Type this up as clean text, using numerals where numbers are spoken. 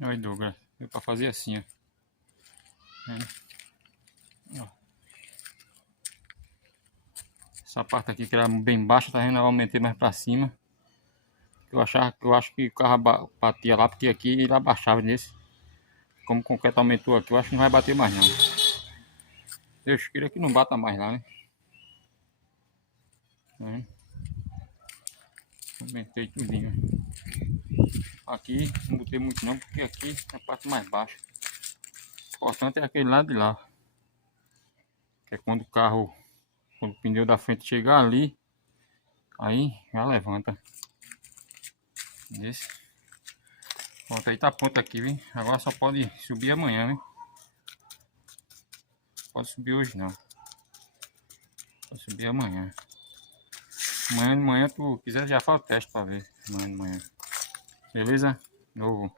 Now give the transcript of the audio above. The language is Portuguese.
Olha, Douglas, deu pra fazer assim, ó. Ó. Essa parte aqui que era bem baixa, tá vendo? Eu aumentei mais pra cima. Eu acho que o carro batia lá, porque aqui ele abaixava nesse. Como o concreto aumentou aqui, eu acho que não vai bater mais não. Deus queira que não bata mais lá, né? Aumentei tudinho. Aqui não botei muito não, porque aqui é a parte mais baixa. O importante é aquele lado de lá. Que é quando o pneu da frente chegar ali, aí já levanta. Esse. Pronto, aí tá pronto aqui, viu? Agora só pode subir amanhã, né? Pode subir hoje não. Pode subir amanhã. Amanhã de manhã, tu quiser já faz o teste pra ver. Amanhã de manhã. Beleza? Novo.